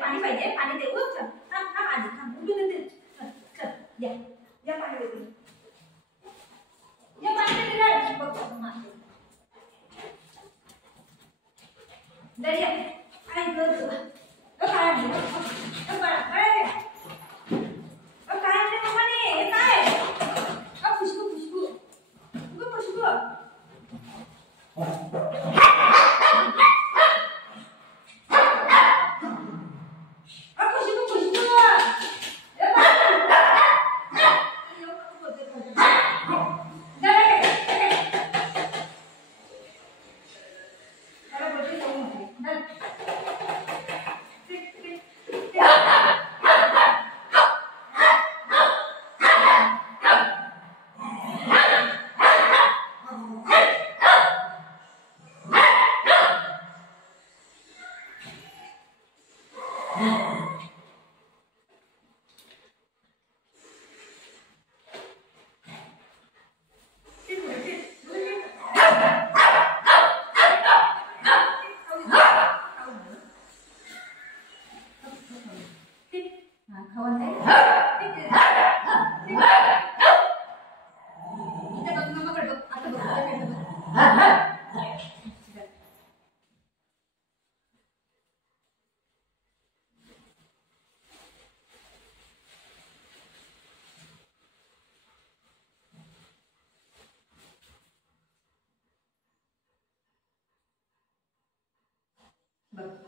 पाणी पाहिजे, पाणी देऊ. चल थांब थांब आधी थांब, उठून दे. चल या या पाणी देते. या पाणी देते रे. बघ मारते. दर्या आई गं काय आहे? काय आहे मम्माने? हे काय? खुशबू खुशबू खुशबू.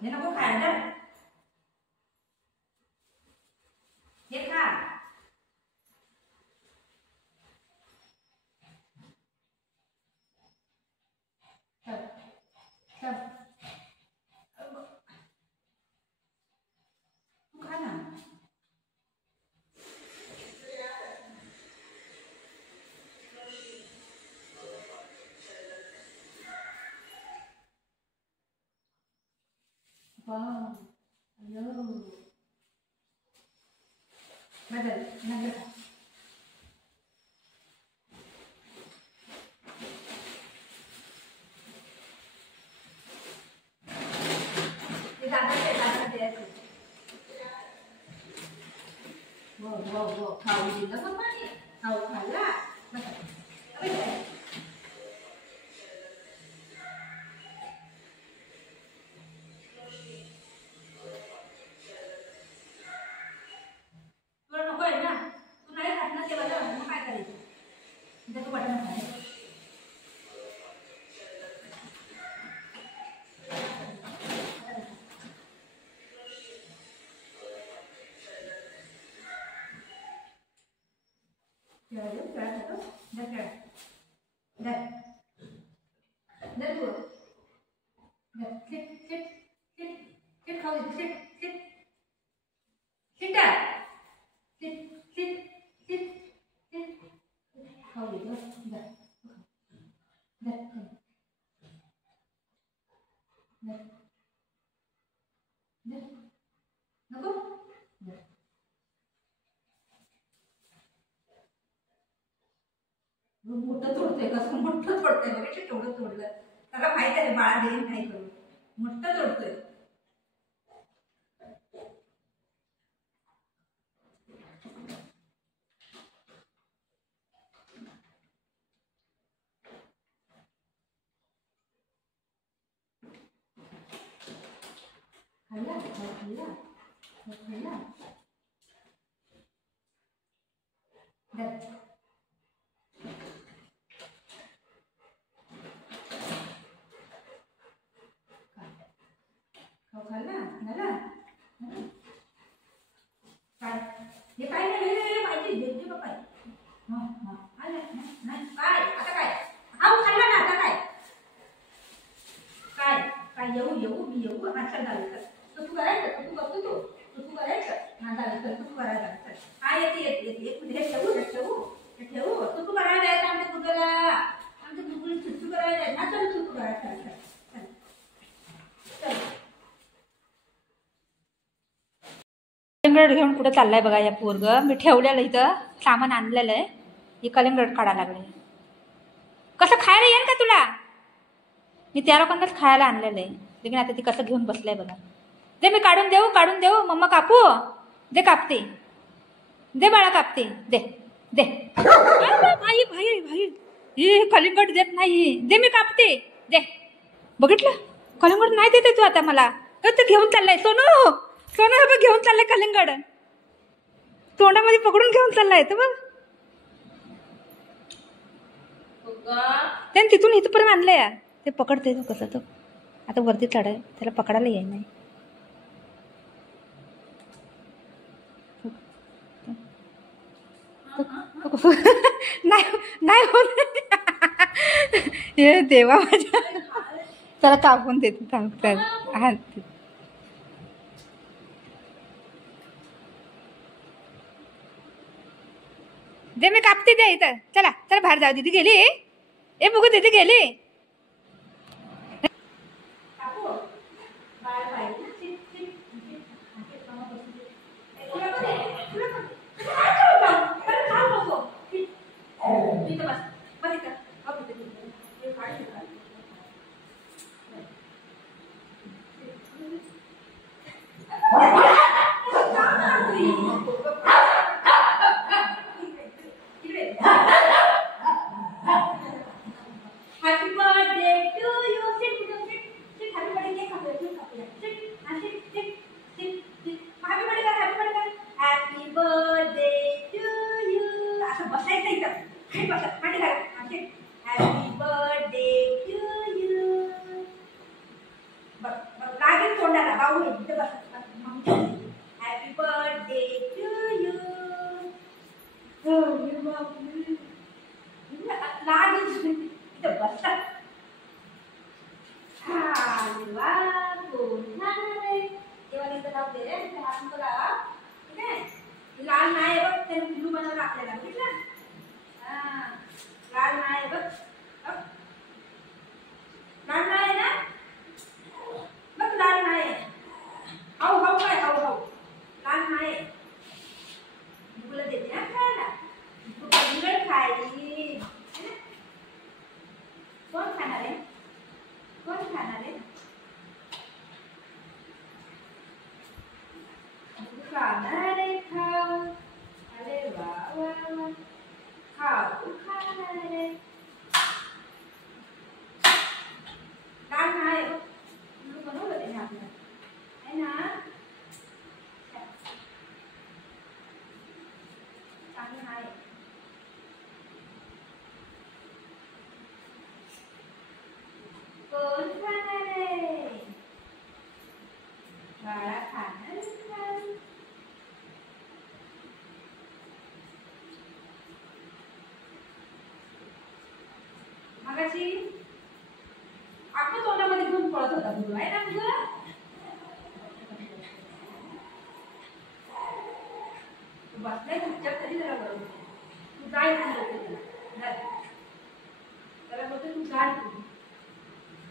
हे नको खायला. हे खा. चल चल तू खा ना. बदल नंतर खाऊ दिलं मम्माने. खाऊ खाल्ला. मोठं तोडतोय. कसं मोठं तोडतोय बघ. केवढं तोडलं. त्याला माहिती आहे बाळा देईन काय करू. मोठं तोडतोय. खाल्ला खाल्ला खाल्ला. खाल्ला झाला. काय हे काय नाही पाहिजे देते बाबा. हां हां आले नाही काय आता काय खाऊ खाल्ला ना. आता काय काय काय येऊ येऊ मी येऊ. अच्छा झालं तर तू करायचं. तू करतो तू करायचं. हां झालं तर तू करायचं. हा येते येते येते. हे ठेवू तू करायला जायचं. आमच्या दुकाला सुट्टू करायला जायचं ना. चल सुट्टू करायचं. कलिंगड घेऊन कुठे चाललाय बघा या पोरग. मी ठेवलेलं इथं सामान आणलेलं आहे. हे कलिंगड काढायला लागले. कसं खायला येईल का तुला? मी त्या लोकांनाच खायला आणलेलं आहे. लेकिन आता ती कसं घेऊन बसलाय बघा. दे मी काढून देऊ मम्मा कापू दे, कापते दे बाळा, कापते दे दे. भाई भाई भाई हे कलिंगड देत नाही. दे मी कापते दे. बघितलं कलिंगड नाही देते तू आता मला. ते घेऊन चाललाय सोनू. सोनू हे बघ घेऊन चाललंय कलिंगड. तोंडामध्ये पकडून घेऊन चाललाय तर बघ. त्याने तिथून इथपर्यंत आणलंय. ते पकडते तो कसं तो आता वरती चढाय त्याला पकडायला येई नाही. नाही होत. हे देवा माझ्या. त्याला कापून देते थांब. दे मी कापते दे इथं. चला चला बाहेर जाऊ. दीदी गेली. ए बघू दीदी गेली. लाल नाही बघ त्याने ब्लू बनवलं आपल्याला. बघितलं लाल नाही बघ. लाल नाही ना बघ. लाल नाही. हाऊ हाऊ काय हाऊ हाऊ. लाल नाही. तुला देते ना खायला. तू कलिंगड खायली. कोण खाणार आहे? कोण खाणार आहे? खाणार आहे खाऊ. अरे वा वा वा. खाऊ खाणार आहे. लाल नाही तू बनवलं ते आपल्याला आहे ना. चांगलं आहे. कोण खाणार आहे? बाळा खाणार खाऊ. मगाशी अख्खा तोंडामध्ये घेऊन पळत होता गुरु आहे ना तुझं. तू बसलाय तुझ्या तरी जरा बरोबर. तू जाय त्याला बोलते तू जाय.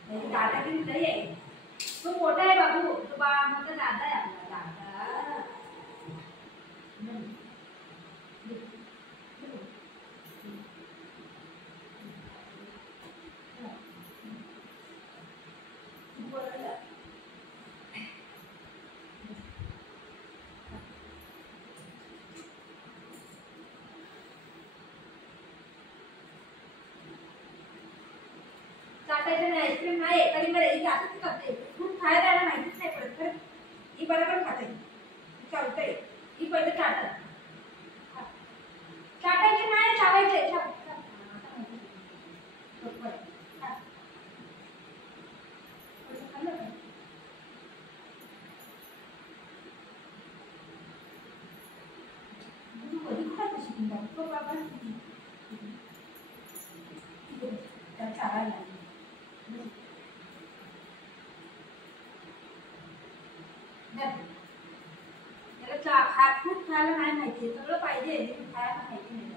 तू दादागिरी नाही आहे. तो मोठा आहे बाबू. तो मोठा दादा आहे आपला दादा. चाटायचं नाही. आईस्क्रीम नाही. कलिंगड आहे. असंच करते. फ्रूट खायला त्याला माहितीच नाही पडत. खरं ही बरोबर खाते. चालतंय. ही पहिले चाटत. चाटायचे नाही चावायचे. फ्रूट खायला नाही माहिती. सगळं पाहिजे खायला माहिती नाही.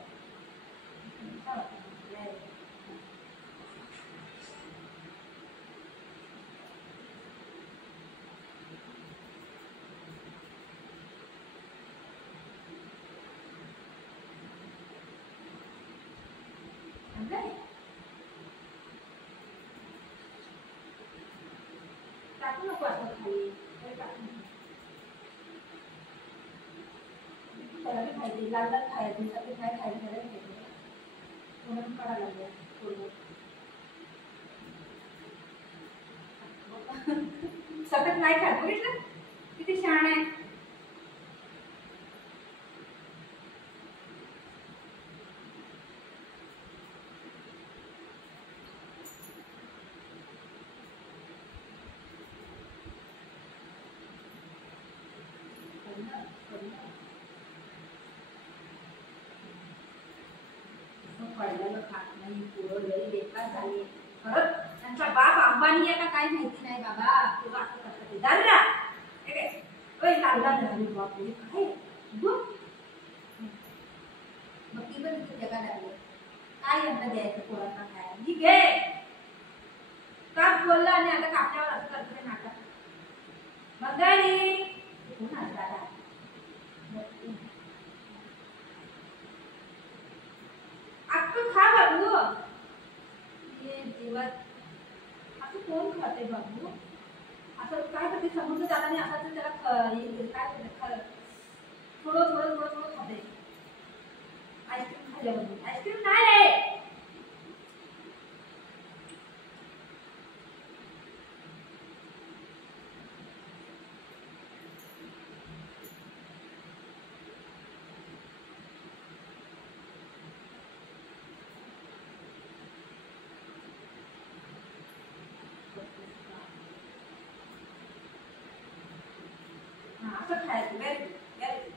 टाकू नको असं खाली, टाकू नको. त्याला बी खायचे, लाल लाल खायचे, सगळे काय खायचं त्याला खायचं, म्हणून काढायला लागलं थोडं. सतत नाही खात, बघितलं किती छान आहे. पडलेलं खात नाही, पोरं लई बेकार झाली. परत त्यांचा बाप अंबानी आहे का काय माहिती नाही बाबा, तुला असं करतात ते दादरा लागला झाली बापरे काय मग ती पण तिथे जगा लागली. काय यांना द्यायचं पोरांना खायला, मी घे का बोलला आणि आता कापल्यावर असं करतो ते नाटक. मंगाई कोण आहे दादा, अक्क खा बाबू. ये जीवात असं कोण खाते बाबू, असं काय करते समुद्र जाताना असं त्याला काय थोडं थोडं थोडं थोडं खाते. आईस्क्रीम खाल्ल्याबरोबर, आईस्क्रीम नाही रे. असं खायचं, व्हेरी गुड व्हेरी गुड.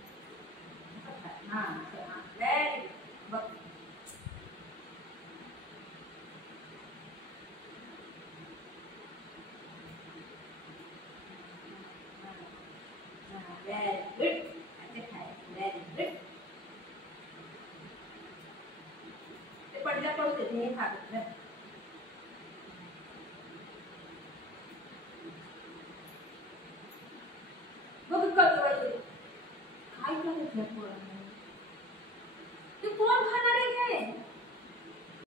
असं खाय, हां असं, हां व्हेरी गुड. बघ व्हेरी गुड, असं खायचं, व्हेरी गुड. ते पडल्या पडू देते, हे खात बघ काय करायचं पोरांना.